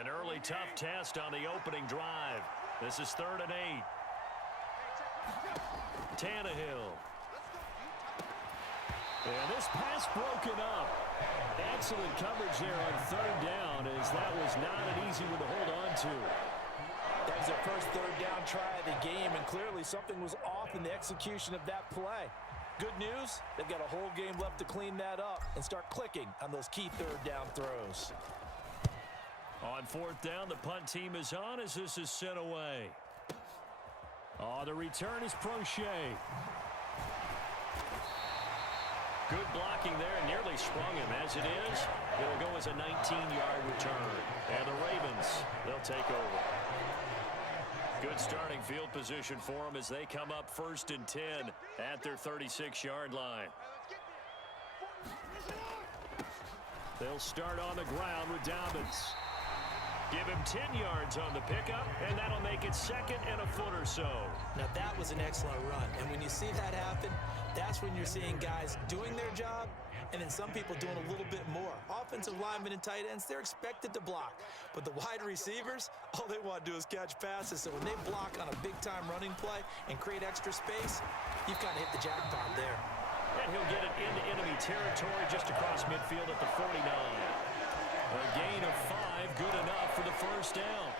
An early tough test on the opening drive. This is 3rd and 8. Tannehill. And this pass broken up. Excellent coverage there on 3rd down, as that was not an easy one to hold on to. That was their first 3rd down try of the game, and clearly something was off in the execution of that play. Good news, they've got a whole game left to clean that up and start clicking on those key 3rd down throws. On 4th down, the punt team is on as this is sent away. Oh, the return is Prochet. Good blocking there, and nearly sprung him. As it is, it'll go as a 19-yard return. And the Ravens, they'll take over. Good starting field position for them as they come up 1st and 10 at their 36-yard line. They'll start on the ground with Dobbins. Give him 10 yards on the pickup, and that'll make it 2nd and a foot or so. Now, that was an excellent run, and when you see that happen, that's when you're seeing guys doing their job and then some people doing a little bit more. Offensive linemen and tight ends, they're expected to block. But the wide receivers, all they want to do is catch passes. So when they block on a big-time running play and create extra space, you've kind of hit the jackpot there. And he'll get it into enemy territory just across midfield at the 49. A gain of 5, good enough for the 1st down.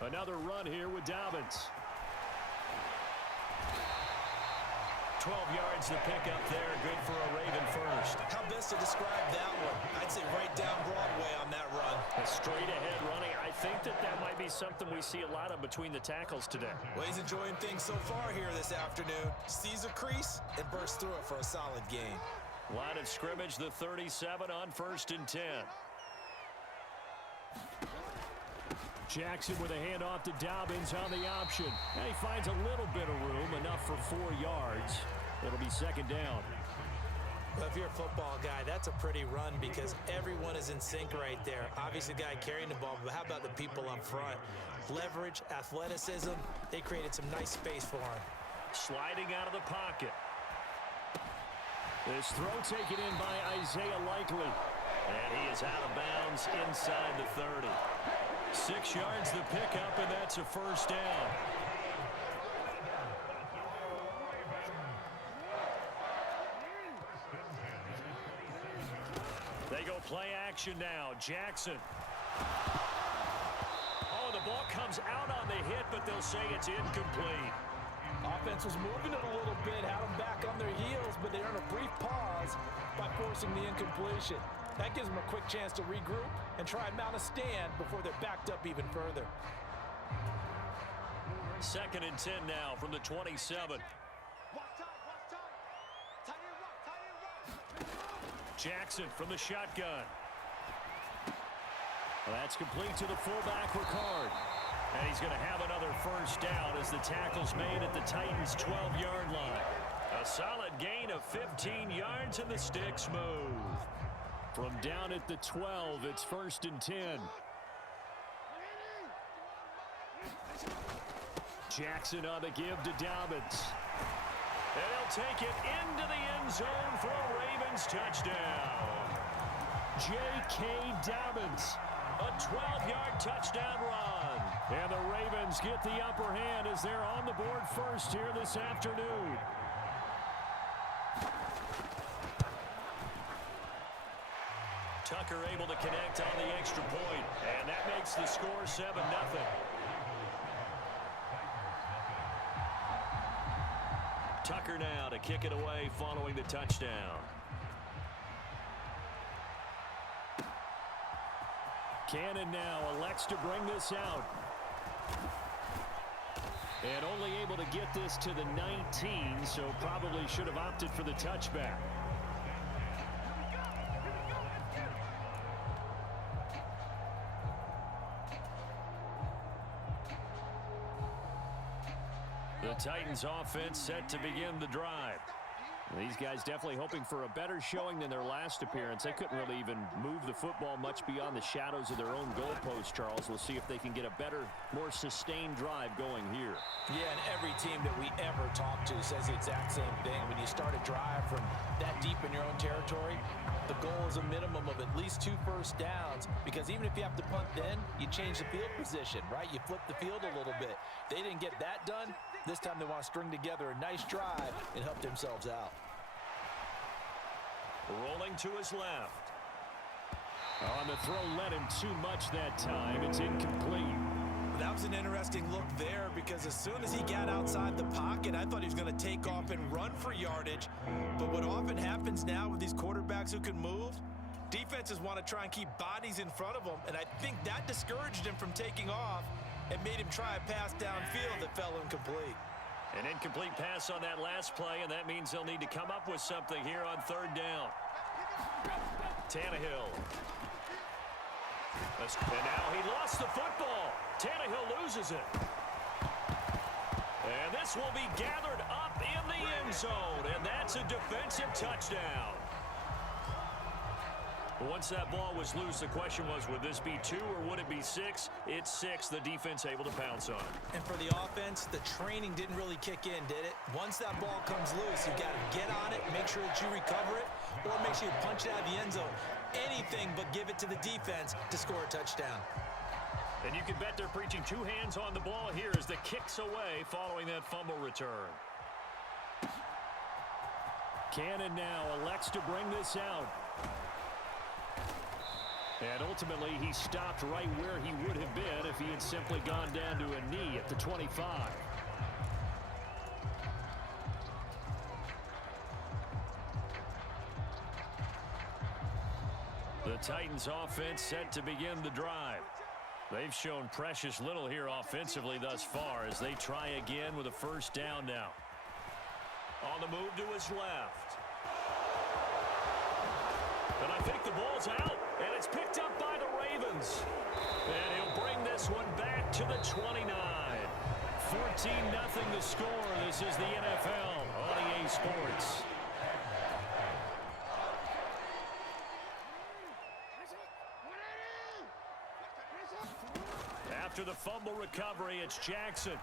Another run here with Dobbins. 12 yards to pick up there. Good for a Raven first. How best to describe that one? I'd say right down Broadway on that run. A straight ahead running. I think that might be something we see a lot of between the tackles today. Well, he's enjoying things so far here this afternoon. Sees a crease and bursts through it for a solid gain. Line of scrimmage, the 37 on 1st and 10. Jackson with a handoff to Dobbins on the option. And he finds a little bit of room, enough for 4 yards. It'll be 2nd down. Well, if you're a football guy, that's a pretty run because everyone is in sync right there. Obviously, the guy carrying the ball, but how about the people up front? Leverage, athleticism, they created some nice space for him. Sliding out of the pocket. This throw taken in by Isaiah Likely. And he is out of bounds inside the 30. 6 yards the pickup, and that's a 1st down. They go play action now. Jackson. Oh, the ball comes out on the hit, but they'll say it's incomplete. Offense was moving it a little bit, had them back on their heels, but they earned a brief pause by forcing the incompletion. That gives them a quick chance to regroup and try and mount a stand before they're backed up even further. 2nd and 10 now from the 27. Jackson from the shotgun. Well, that's complete to the fullback, Ricard. And he's going to have another 1st down as the tackle's made at the Titans' 12-yard line. A solid gain of 15 yards, and the sticks move. From down at the 12, it's 1st and 10. Jackson on the give to Dobbins. And he'll take it into the end zone for a Ravens touchdown. J.K. Dobbins, a 12-yard touchdown run. And the Ravens get the upper hand as they're on the board first here this afternoon. Tucker able to connect on the extra point, and that makes the score 7-0. Tucker now to kick it away following the touchdown. Cannon now elects to bring this out. And only able to get this to the 19, so probably should have opted for the touchback. The Titans offense set to begin the drive. These guys definitely hoping for a better showing than their last appearance. They couldn't really even move the football much beyond the shadows of their own goalpost, Charles. We'll see if they can get a better, more sustained drive going here. Yeah, and every team that we ever talk to says the exact same thing. When you start a drive from that deep in your own territory, the goal is a minimum of at least 2 first downs, because even if you have to punt then, you change the field position, right? You flip the field a little bit. They didn't get that done. This time they want to string together a nice drive and help themselves out. Rolling to his left. On the throw, led him too much that time. It's incomplete. That was an interesting look there, because as soon as he got outside the pocket, I thought he was going to take off and run for yardage. But what often happens now with these quarterbacks who can move, defenses want to try and keep bodies in front of them, and I think that discouraged him from taking off and made him try a pass downfield that fell incomplete. An incomplete pass on that last play, and that means they'll need to come up with something here on 3rd down. Tannehill. And now he lost the football. Tannehill loses it. And this will be gathered up in the end zone, and that's a defensive touchdown. Once that ball was loose, the question was, would this be 2 or would it be 6? It's 6. The defense able to pounce on it. And for the offense, the training didn't really kick in, did it? Once that ball comes loose, you've got to get on it, make sure that you recover it, or make sure you punch it out of the end zone. Anything but give it to the defense to score a touchdown. And you can bet they're preaching 2 hands on the ball here as the kick's away following that fumble return. Cannon now elects to bring this out. And ultimately, he stopped right where he would have been if he had simply gone down to a knee at the 25. The Titans offense set to begin the drive. They've shown precious little here offensively thus far as they try again with a 1st down now. On the move to his left. And I think the ball's out, and it's picked up by the Ravens. And he'll bring this one back to the 29. 14-0 the score. This is the NFL on EA Sports. After the fumble recovery, it's Jackson.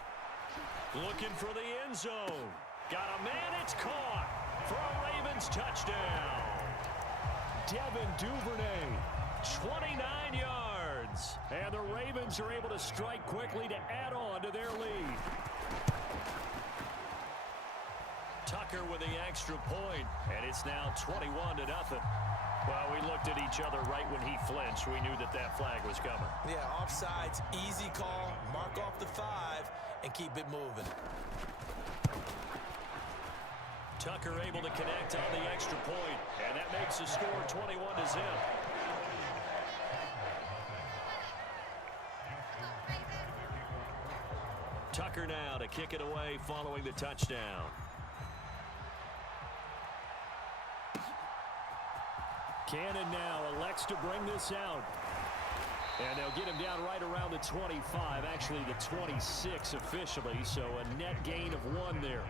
Looking for the end zone. Got a man, it's caught for a Ravens touchdown. Devin Duvernay, 29 yards. And the Ravens are able to strike quickly to add on to their lead. Tucker with the extra point, and it's now 21-0. Well, we looked at each other right when he flinched. We knew that that flag was coming. Yeah, offsides, easy call, mark off the 5, and keep it moving. Tucker able to connect on the extra point, and that makes the score 21-0. Tucker now to kick it away following the touchdown. Cannon now elects to bring this out. And they'll get him down right around the 25, actually the 26 officially, so a net gain of 1 there.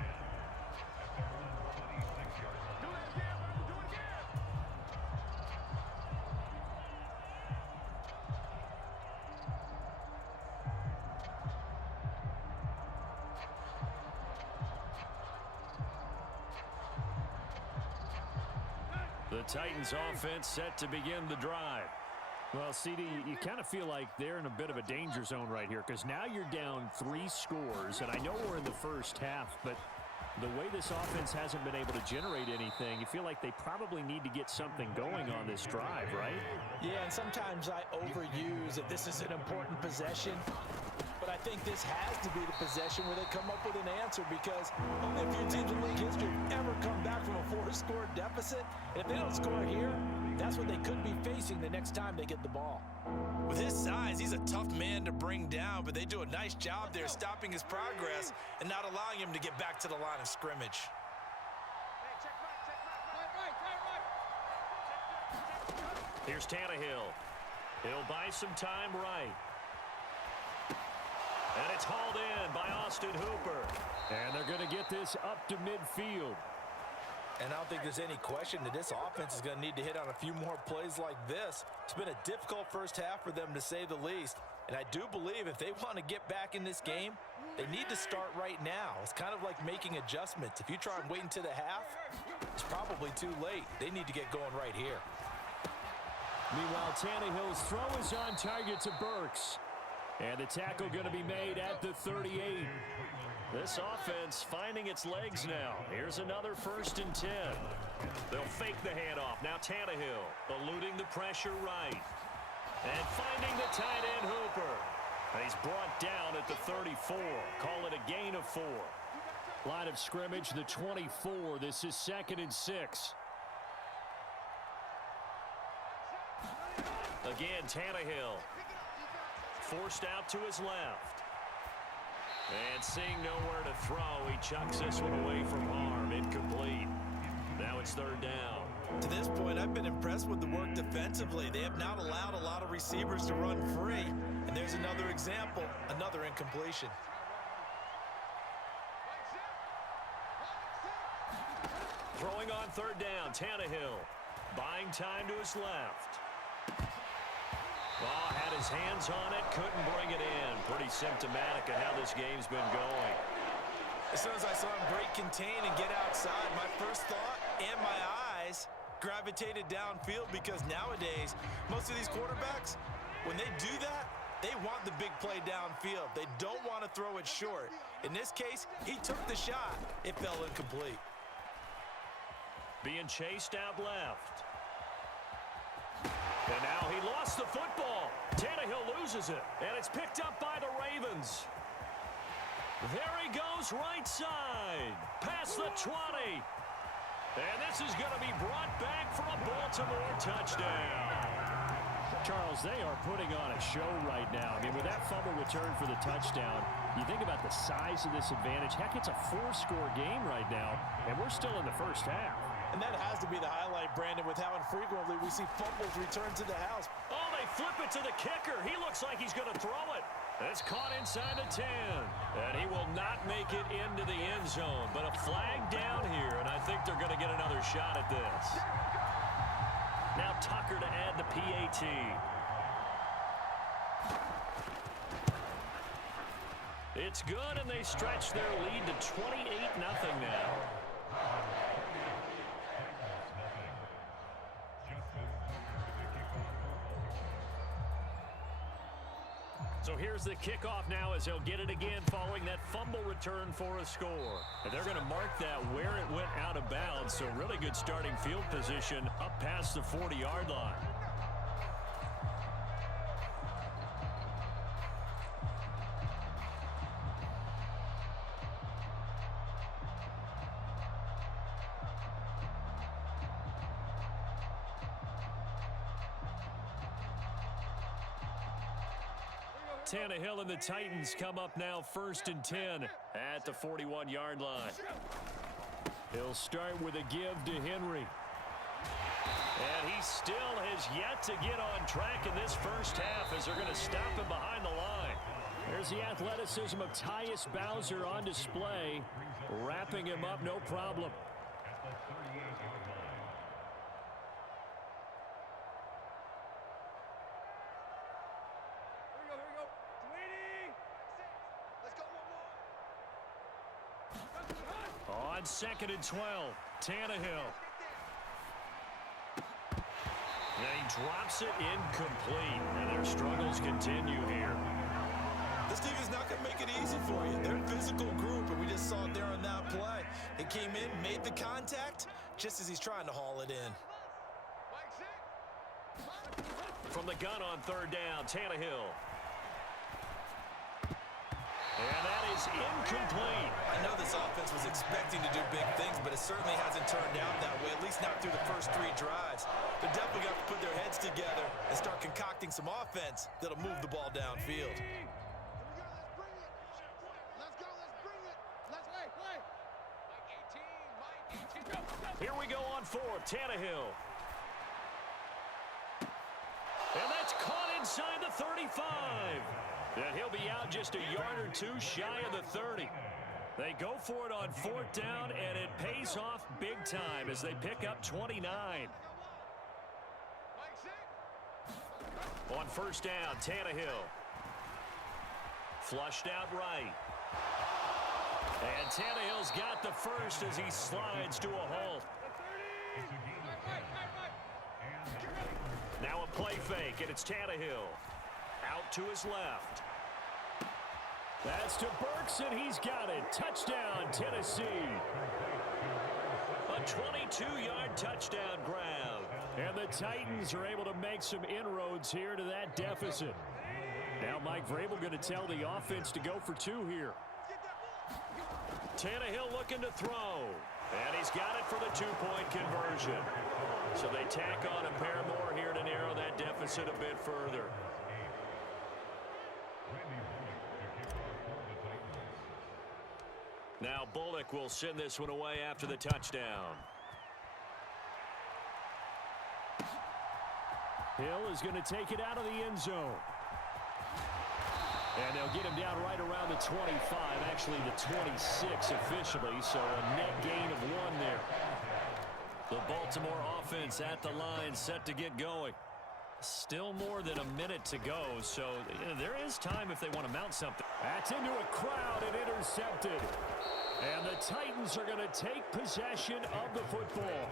The Titans offense set to begin the drive. Well, CD, you kind of feel like they're in a bit of a danger zone right here because now you're down 3 scores, and I know we're in the first half, but the way this offense hasn't been able to generate anything, you feel like they probably need to get something going on this drive, right? Yeah, and sometimes I overuse that this is an important possession. But I think this has to be the possession where they come up with an answer, because only a few teams in league history ever come back from a 4-score deficit. And if they don't score here, that's what they could be facing the next time they get the ball. With his size, he's a tough man to bring down, but they do a nice job there stopping his progress and not allowing him to get back to the line of scrimmage. Here's Tannehill. He'll buy some time right. And it's hauled in by Austin Hooper. And they're going to get this up to midfield. And I don't think there's any question that this offense is going to need to hit on a few more plays like this. It's been a difficult first half for them, to say the least. And I do believe if they want to get back in this game, they need to start right now. It's kind of like making adjustments. If you try and wait until the half, it's probably too late. They need to get going right here. Meanwhile, Tannehill's throw is on target to Burks. And the tackle going to be made at the 38. This offense finding its legs now. Here's another 1st and 10. They'll fake the handoff. Now Tannehill eluding the pressure right. And finding the tight end Hooper. And he's brought down at the 34. Call it a gain of 4. Line of scrimmage, the 24. This is 2nd and 6. Again, Tannehill. Forced out to his left. And seeing nowhere to throw, he chucks this one away from harm. Incomplete. Now it's 3rd down. To this point, I've been impressed with the work defensively. They have not allowed a lot of receivers to run free. And there's another example, another incompletion. Throwing on 3rd down, Tannehill. Buying time to his left. Oh, had his hands on it, couldn't bring it in. Pretty symptomatic of how this game's been going. As soon as I saw him break contain and get outside, my first thought and my eyes gravitated downfield, because nowadays, most of these quarterbacks, when they do that, they want the big play downfield. They don't want to throw it short. In this case, he took the shot. It fell incomplete. Being chased out left. And now he lost the football. Tannehill loses it, and it's picked up by the Ravens. There he goes right side, past the 20. And this is going to be brought back for a Baltimore touchdown. Charles, they are putting on a show right now. I mean, with that fumble return for the touchdown, you think about the size of this advantage. Heck, it's a 4-score game right now, and we're still in the first half. And that has to be the highlight, Brandon, with how infrequently we see fumbles return to the house. Oh, they flip it to the kicker. He looks like he's going to throw it. It's caught inside the 10. And he will not make it into the end zone. But a flag down here, and I think they're going to get another shot at this. Now Tucker to add the PAT. It's good, and they stretch their lead to 28-0 now. So here's the kickoff now, as they'll get it again following that fumble return for a score. And they're going to mark that where it went out of bounds. So really good starting field position up past the 40-yard line. Tannehill and the Titans come up now 1st and 10 at the 41-yard line. He'll start with a give to Henry. And he still has yet to get on track in this first half, as they're going to stop him behind the line. There's the athleticism of Tyus Bowser on display, wrapping him up no problem. On 2nd and 12, Tannehill. And he drops it incomplete, and their struggles continue here. This team is not going to make it easy for you. They're a physical group, and we just saw it there on that play. It came in, made the contact, just as he's trying to haul it in. From the gun on 3rd down, Tannehill. And that is incomplete. I know this offense was expecting to do big things, but it certainly hasn't turned out that way, at least not through the first 3 drives. They're definitely going to have to put their heads together and start concocting some offense that'll move the ball downfield. Here we go on 4th, Tannehill. And that's caught inside the 35. And he'll be out just a yard or two shy of the 30. They go for it on 4th down, and it pays off big time as they pick up 29. On 1st down, Tannehill. Flushed out right. And Tannehill's got the first as he slides to a halt. Now a play fake, and it's Tannehill. Out to his left. That's to Burks, and he's got it. Touchdown, Tennessee. A 22-yard touchdown grab. And the Titans are able to make some inroads here to that deficit. Now Mike Vrabel going to tell the offense to go for 2 here. Tannehill looking to throw. And he's got it for the 2-point conversion. So they tack on a pair more here to narrow that deficit a bit further. Now Bullock will send this one away after the touchdown. Hill is going to take it out of the end zone. And they'll get him down right around the 25, actually the 26 officially, so a net gain of 1 there. The Baltimore offense at the line set to get going. Still more than a minute to go, so there is time if they want to mount something. That's into a crowd and intercepted. And the Titans are going to take possession of the football.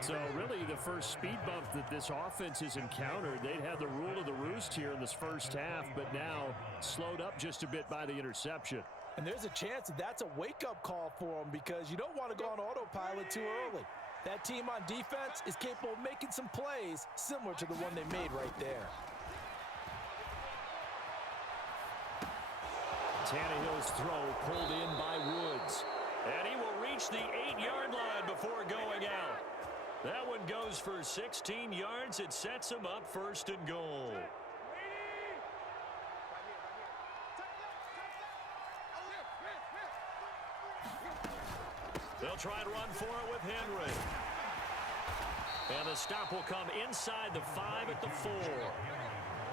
So really the first speed bump that this offense has encountered, they'd had the rule of the roost here in this first half, but now slowed up just a bit by the interception. And there's a chance that that's a wake-up call for them because you don't want to go on autopilot too early. That team on defense is capable of making some plays similar to the one they made right there. Tannehill's throw pulled in by Woods. And he will reach the 8-yard line before going out. That one goes for 16 yards. It sets him up 1st and goal. They'll try and run for it with Henry. And the stop will come inside the 5 at the 4.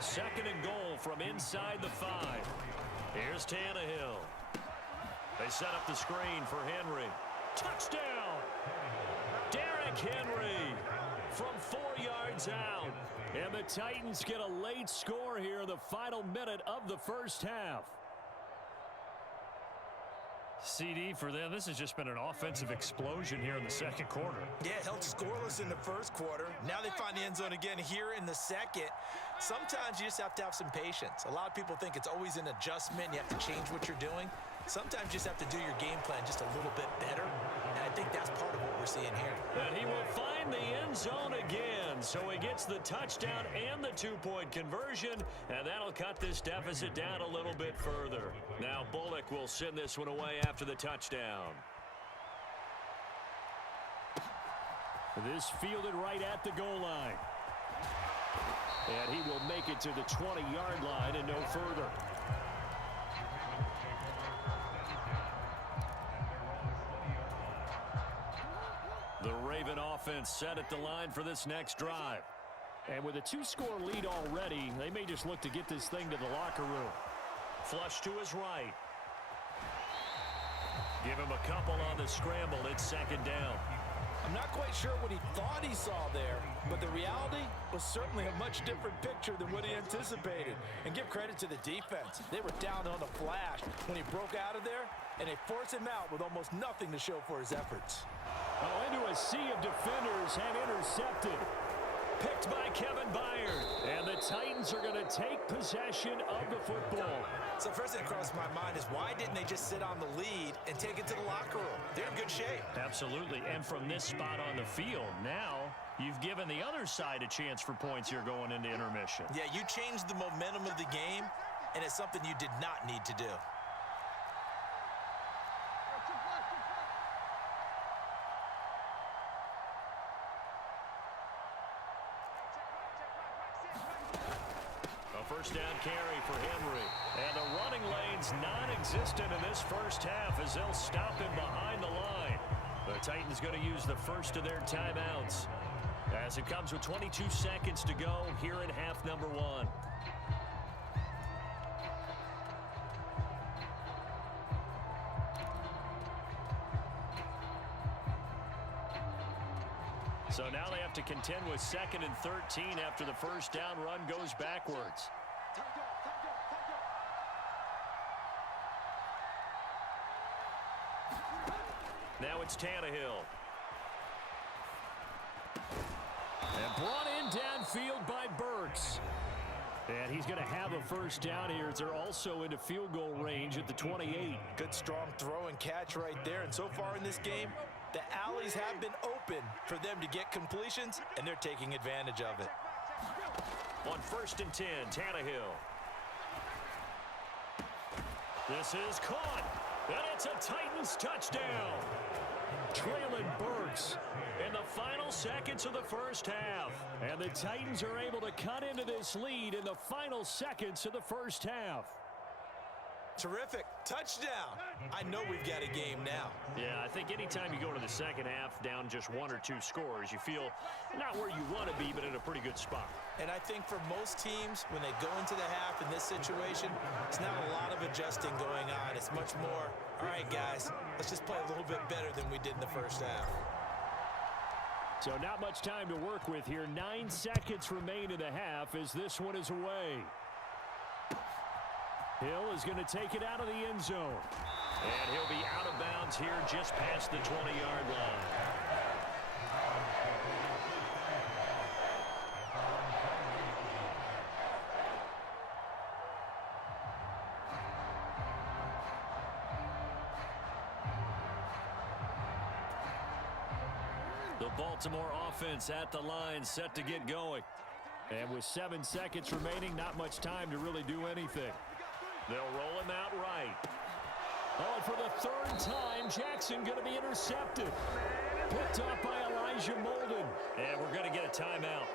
2nd and goal from inside the 5. Here's Tannehill. They set up the screen for Henry. Touchdown! Derrick Henry from 4 yards out. And the Titans get a late score here in the final minute of the first half. CD for them, this has just been an offensive explosion here in the 2nd quarter. Yeah, held scoreless in the 1st quarter. Now they find the end zone again here in the 2nd. Sometimes you just have to have some patience. A lot of people think it's always an adjustment. You have to change what you're doing. Sometimes you just have to do your game plan just a little bit better. And I think that's part of what we're seeing here. And he will find the end zone again. So he gets the touchdown and the 2-point conversion. And that'll cut this deficit down a little bit further. Now Bullock will send this one away after the touchdown. This fielded right at the goal line. And he will make it to the 20-yard line and no further. The Raven offense set at the line for this next drive. And with a 2-score lead already, they may just look to get this thing to the locker room. Flush to his right. Give him a couple on the scramble. It's 2nd down. I'm not quite sure what he thought he saw there, but the reality was certainly a much different picture than what he anticipated. And give credit to the defense. They were down on the flash when he broke out of there, and they forced him out with almost nothing to show for his efforts. Oh, into a sea of defenders and intercepted. Picked by Kevin Byard. And the Titans are going to take possession of the football. So first thing that crossed my mind is why didn't they just sit on the lead and take it to the locker room? They're in good shape. Absolutely. And from this spot on the field, now you've given the other side a chance for points here going into intermission. Yeah, you changed the momentum of the game, and it's something you did not need to do. First down carry for Henry. And the running lane's non-existent in this first half as they'll stop him behind the line. The Titans going to use the first of their timeouts as it comes with 22 seconds to go here in half number 1. So now they have to contend with 2nd and 13 after the first down run goes backwards. Now it's Tannehill. And brought in downfield by Burks. And he's going to have a first down here as they're also into field goal range at the 28. Good strong throw and catch right there. And so far in this game, the alleys have been open for them to get completions, and they're taking advantage of it. On 1st and 10, Tannehill. This is caught. And it's a Titans touchdown. Traylon Burks in the final seconds of the first half. And the Titans are able to cut into this lead in the final seconds of the first half. Terrific. Touchdown. I know we've got a game now. Yeah, I think anytime you go to the second half down just 1 or 2 scores, you feel not where you want to be, but in a pretty good spot. And I think for most teams, when they go into the half in this situation, it's not a lot of adjusting going on. It's much more, all right, guys, let's just play a little bit better than we did in the first half. So not much time to work with here. 9 seconds remain in the half as this one is away. Hill is going to take it out of the end zone. And he'll be out of bounds here just past the 20-yard line. The Baltimore offense at the line set to get going. And with 7 seconds remaining, not much time to really do anything. They'll roll him out right. Oh, and for the 3rd time, Jackson going to be intercepted. Picked off by Elijah Molden. And we're going to get a timeout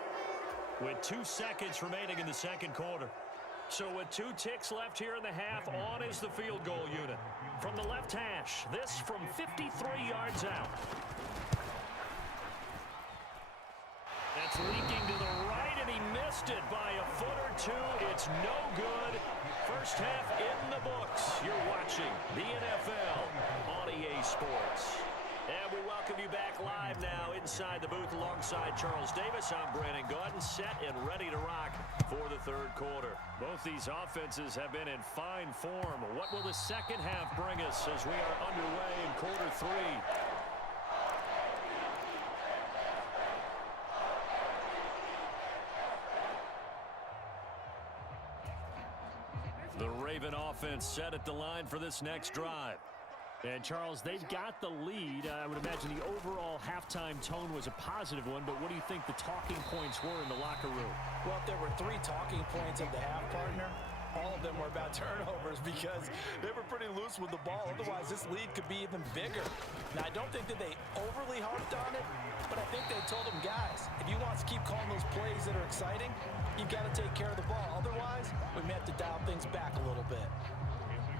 with 2 seconds remaining in the second quarter. So with 2 ticks left here in the half, on is the field goal unit. From the left hash, this from 53 yards out. That's leaking to the right, and he missed it by a foot or 2. It's no good. First half in the books. You're watching the NFL on EA Sports. And we welcome you back live now inside the booth alongside Charles Davis. I'm Brandon Gaudin, set and ready to rock for the 3rd quarter. Both these offenses have been in fine form. What will the second half bring us as we are underway in quarter 3? The Raven offense set at the line for this next drive. And, Charles, they've got the lead. I would imagine the overall halftime tone was a positive one, but what do you think the talking points were in the locker room? Well, if there were 3 talking points of the half, partner, all of them were about turnovers because they were pretty loose with the ball. Otherwise, this lead could be even bigger. Now, I don't think that they overly harped on it, but I think they told them, guys, if you want to keep calling those plays that are exciting, you've got to take care of the ball. Otherwise, we may have to dial things back a little bit.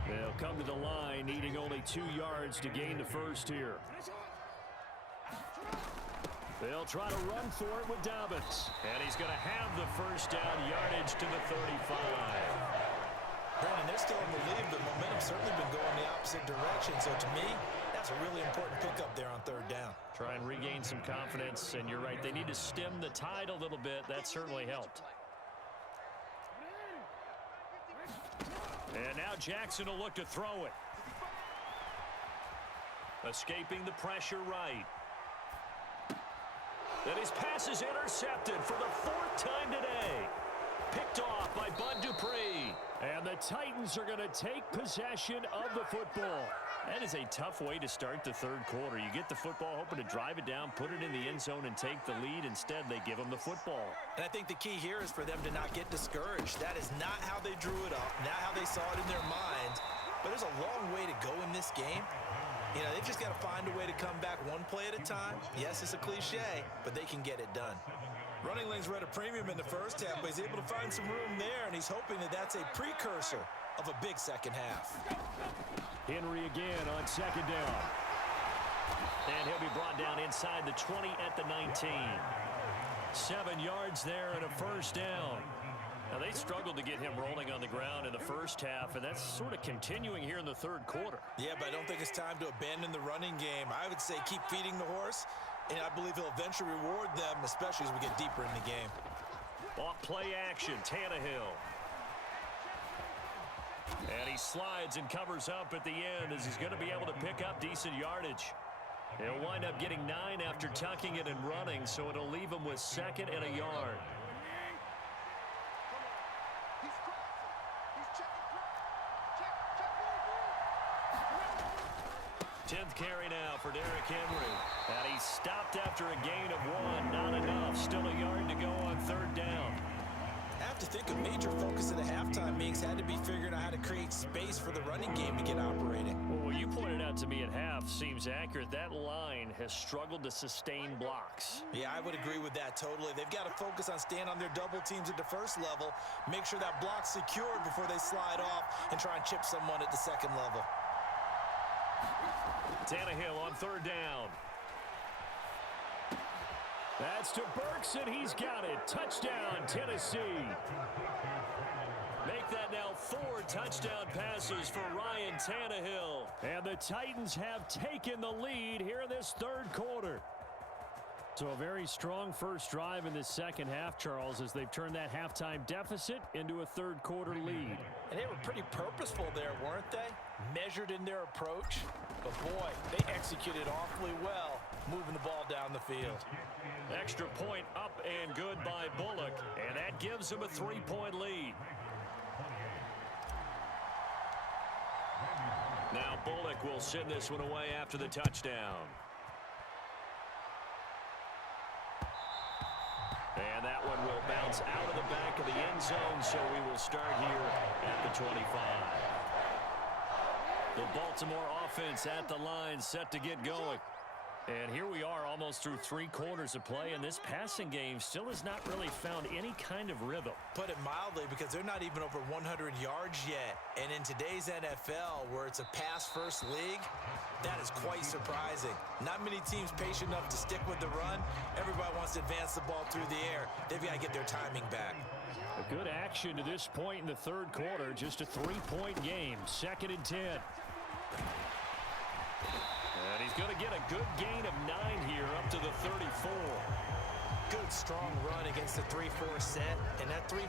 They'll come to the line, needing only 2 yards to gain the first here. They'll try to run for it with Dobbins. And he's going to have the first down, yardage to the 35. Brandon, they're still in the lead, but momentum's certainly been going the opposite direction. So to me, that's a really important pickup there on 3rd down. Try and regain some confidence, and you're right, they need to stem the tide a little bit. That certainly helped. And now Jackson will look to throw it. Escaping the pressure right. And his pass is intercepted for the 4th time today. Picked off by Bud Dupree. And the Titans are going to take possession of the football. That is a tough way to start the 3rd quarter. You get the football, hoping to drive it down, put it in the end zone, and take the lead. Instead, they give them the football. And I think the key here is for them to not get discouraged. That is not how they drew it up, not how they saw it in their minds. But there's a long way to go in this game. You know, they've just got to find a way to come back one play at a time. Yes, it's a cliche, but they can get it done. Running lanes were at a premium in the first half, but he's able to find some room there, and he's hoping that that's a precursor of a big second half. Henry again on 2nd down. And he'll be brought down inside the 20 at the 19. 7 yards there and a first down. Now, they struggled to get him rolling on the ground in the first half, and that's sort of continuing here in the 3rd quarter. Yeah, but I don't think it's time to abandon the running game. I would say keep feeding the horse and I believe he'll eventually reward them, especially as we get deeper in the game. Off play action, Tannehill. And he slides and covers up at the end as he's going to be able to pick up decent yardage. He'll wind up getting 9 after tucking it and running, so it'll leave him with 2nd and a yard. 10th carry now for Derrick Henry. And he's stopped after a gain of 1. Not enough. Still a yard to go on 3rd down. I have to think a major focus of the halftime meetings had to be figuring out how to create space for the running game to get operating. Well, what you pointed out to me at half seems accurate. That line has struggled to sustain blocks. Yeah, I would agree with that totally. They've got to focus on staying on their double teams at the first level, make sure that block's secured before they slide off and try and chip someone at the second level. Tannehill on 3rd down. That's to Burks, and he's got it. Touchdown, Tennessee. Make that now 4 touchdown passes for Ryan Tannehill. And the Titans have taken the lead here in this 3rd quarter. So a very strong first drive in the second half, Charles, as they've turned that halftime deficit into a 3rd quarter lead. And they were pretty purposeful there, weren't they? Measured in their approach. But boy, they executed awfully well, moving the ball down the field. Extra point up and good by Bullock, and that gives him a 3-point lead. Now Bullock will send this one away after the touchdown. And that one will bounce out of the back of the end zone, so we will start here at the 25. The Baltimore offense at the line, set to get going. And here we are almost through 3 quarters of play, and this passing game still has not really found any kind of rhythm. Put it mildly, because they're not even over 100 yards yet. And in today's NFL, where it's a pass-first league, that is quite surprising. Not many teams patient enough to stick with the run. Everybody wants to advance the ball through the air. They've got to get their timing back. A good action to this point in the 3rd quarter. Just a 3-point game. 2nd and 10. And he's going to get a good gain of 9 here up to the 34. Good, strong run against the 3-4 set. And that 3-4,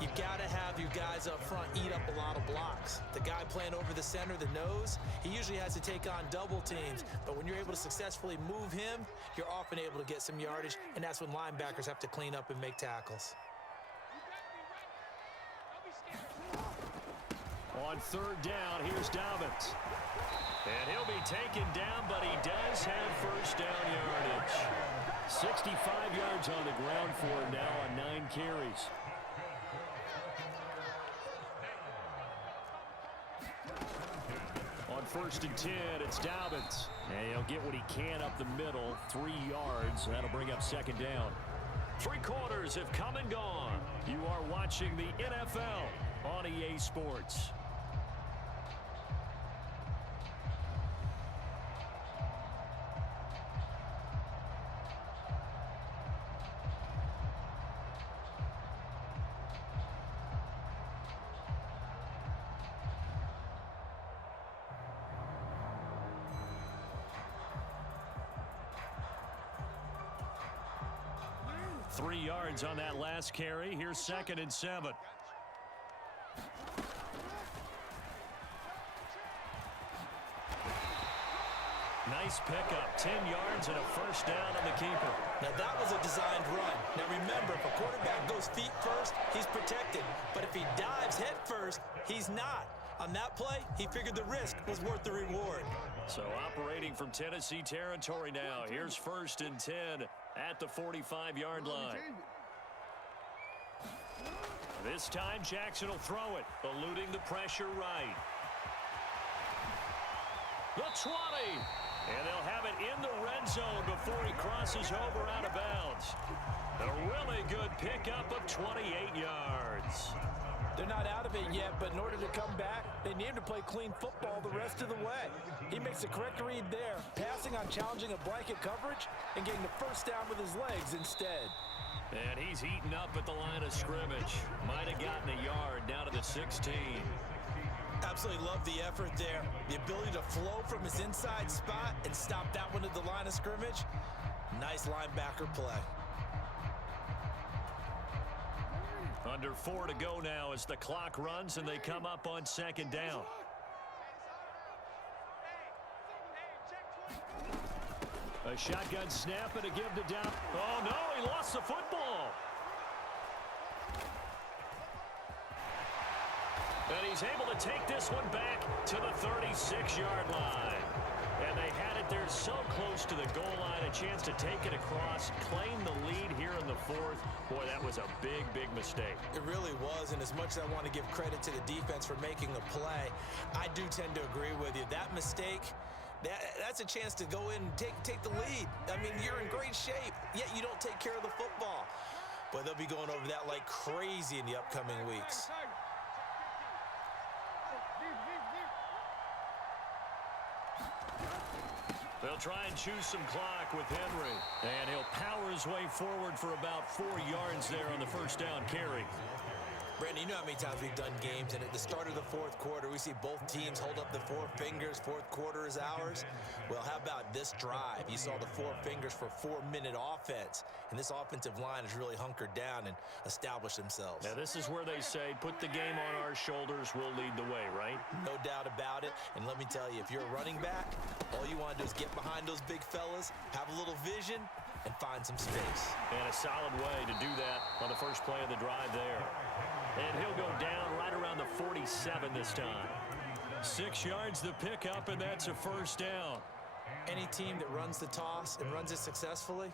you've got to have your guys up front eat up a lot of blocks. The guy playing over the center, the nose, he usually has to take on double teams. But when you're able to successfully move him, you're often able to get some yardage. And that's when linebackers have to clean up and make tackles. On 3rd down, here's Dobbins. And he'll be taken down, but he does have first down yardage. 65 yards on the ground for him now on 9 carries. On 1st and 10, it's Dobbins. And he'll get what he can up the middle, 3 yards. That'll bring up 2nd down. 3 quarters have come and gone. You are watching the NFL on EA Sports. Three yards on that last carry. Here's 2nd and 7. Nice pickup. 10 yards and a first down on the keeper. Now that was a designed run. Now remember, if a quarterback goes feet first, he's protected. But if he dives head first, he's not. On that play, he figured the risk was worth the reward. So operating from Tennessee territory now. Here's 1st and 10 at the 45-yard line. This time Jackson will throw it, eluding the pressure right. The 20. And they'll have it in the red zone before he crosses over out of bounds. A really good pickup of 28 yards. They're not out of it yet, but in order to come back, they need to play clean football the rest of the way. He makes the correct read there, passing on challenging a blanket coverage and getting the first down with his legs instead. And he's eaten up at the line of scrimmage. Might have gotten a yard down to the 16. Absolutely love the effort there. The ability to flow from his inside spot and stop that one at the line of scrimmage. Nice linebacker play. Under 4 to go now as the clock runs and they come up on second down. A shotgun snap and a give to down. Oh, no, he lost the football. And he's able to take this one back to the 36-yard line. And they had it there so close to the goal line, a chance to take it across, claim the lead here in the fourth. Boy, that was a big, big mistake. It really was, and as much as I want to give credit to the defense for making the play, I do tend to agree with you. That mistake, that's a chance to go in and take the lead. I mean, you're in great shape, yet you don't take care of the football. But they'll be going over that like crazy in the upcoming weeks. They'll try and choose some clock with Henry. And he'll power his way forward for about 4 yards there on the first down carry. Brandon, you know how many times we've done games, and at the start of the fourth quarter, we see both teams hold up the 4 fingers. Fourth quarter is ours. Well, how about this drive? You saw the 4 fingers for 4-minute offense, and this offensive line has really hunkered down and established themselves. Now, this is where they say, put the game on our shoulders, we'll lead the way, right? No doubt about it, and let me tell you, if you're a running back, all you want to do is get behind those big fellas, have a little vision, and find some space. And a solid way to do that on the first play of the drive there. And he'll go down right around the 47 this time. 6 yards the pickup, and that's a first down. Any team that runs the toss and runs it successfully,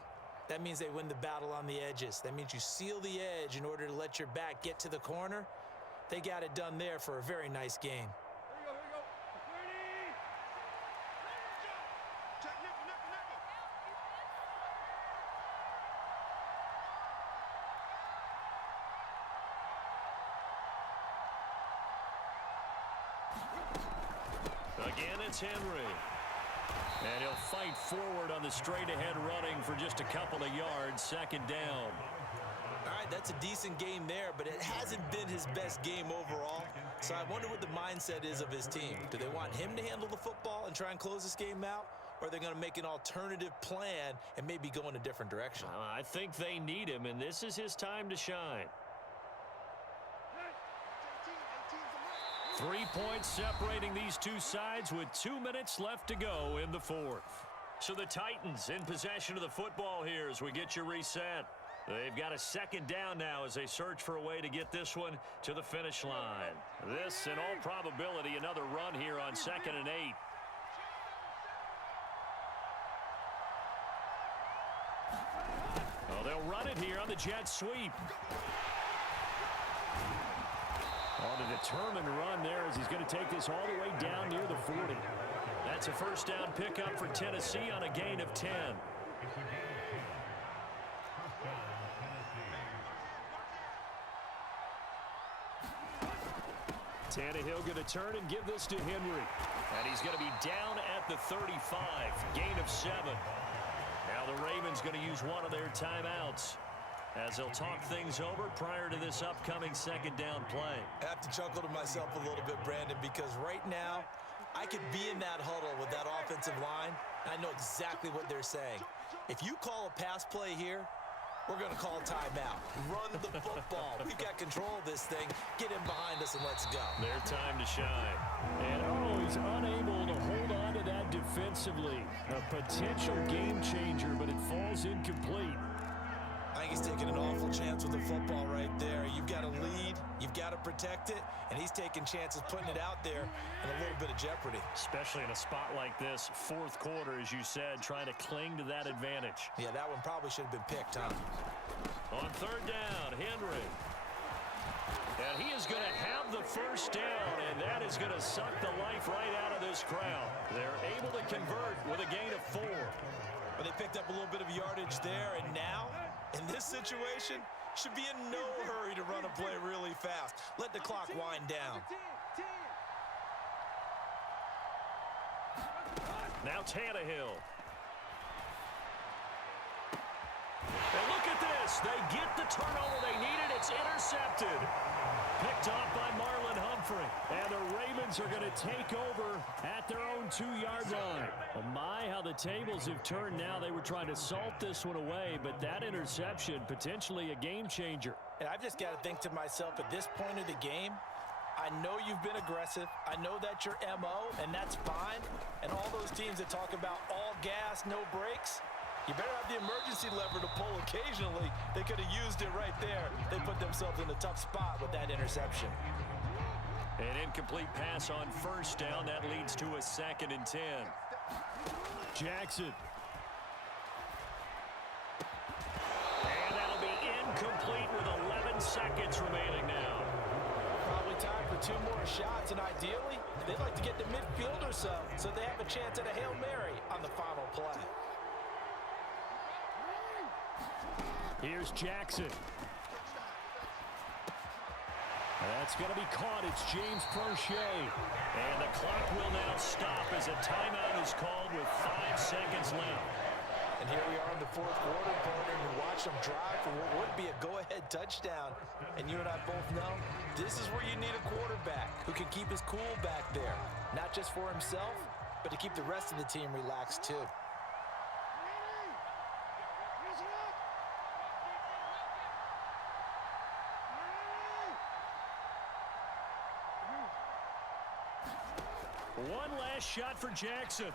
that means they win the battle on the edges. That means you seal the edge in order to let your back get to the corner. They got it done there for a very nice game. Again, it's Henry. And he'll fight forward on the straight-ahead running for just a couple of yards. Second down. All right, that's a decent game there, but it hasn't been his best game overall. So I wonder what the mindset is of his team. Do they want him to handle the football and try and close this game out? Or are they going to make an alternative plan and maybe go in a different direction? I think they need him, and this is his time to shine. 3 points separating these two sides with 2 minutes left to go in the fourth. So the Titans in possession of the football here as we get you reset. They've got a second down now as they search for a way to get this one to the finish line. This, in all probability, another run here on 2nd and 8. Oh, they'll run it here on the jet sweep. On a determined run there as he's going to take this all the way down near the 40. That's a first down pickup for Tennessee on a gain of 10. Tannehill going to turn and give this to Henry. And he's going to be down at the 35. Gain of 7. Now the Ravens going to use one of their timeouts as they'll talk things over prior to this upcoming second down play. I have to chuckle to myself a little bit, Brandon, because right now I could be in that huddle with that offensive line. I know exactly what they're saying. If you call a pass play here, we're going to call a timeout. Run the football. We've got control of this thing. Get in behind us and let's go. Their time to shine. And he's unable to hold on to that defensively. A potential game changer, but it falls incomplete. I think he's taking an awful chance with the football right there. You've got to lead, you've got to protect it, and he's taking chances putting it out there in a little bit of jeopardy. Especially in a spot like this, fourth quarter, as you said, trying to cling to that advantage. Yeah, that one probably should have been picked, huh? On third down, Henry. And he is going to have the first down, and that is going to suck the life right out of this crowd. They're able to convert with a gain of 4. But they picked up a little bit of yardage there, and now, in this situation, should be in no hurry to run a play really fast. Let the clock wind down. Now Tannehill. And look at this. Colts. They get the turnover they needed. It's intercepted. Picked off by Marlon Humphrey. And the Ravens are going to take over at their own 2-yard line. Oh my, how the tables have turned now. They were trying to salt this one away, but that interception, potentially a game changer. And I've just got to think to myself, at this point of the game, I know you've been aggressive. I know that's your MO, and that's fine. And all those teams that talk about all gas, no brakes, you better have the emergency lever to pull occasionally. They could have used it right there. They put themselves in a tough spot with that interception. An incomplete pass on first down. That leads to a 2nd and 10. Jackson. And that'll be incomplete with 11 seconds remaining now. Probably time for 2 more shots, and ideally, they'd like to get to midfield or so they have a chance at a Hail Mary on the final play. Here's Jackson. That's going to be caught. It's James Prochet. And the clock will now stop as a timeout is called with 5 seconds left. And here we are in the 4th quarter, partner, and watch them drive for what would be a go-ahead touchdown. And you and I both know this is where you need a quarterback who can keep his cool back there, not just for himself, but to keep the rest of the team relaxed too. One last shot for Jackson.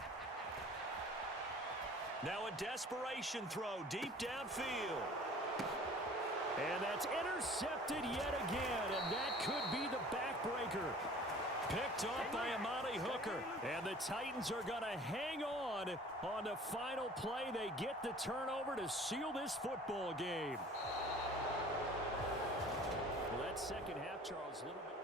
Now a desperation throw deep downfield. And that's intercepted yet again, and that could be the backbreaker. Picked off by Amani Hooker. And the Titans are going to hang on the final play. They get the turnover to seal this football game. Well, that second half, Charles, a little bit.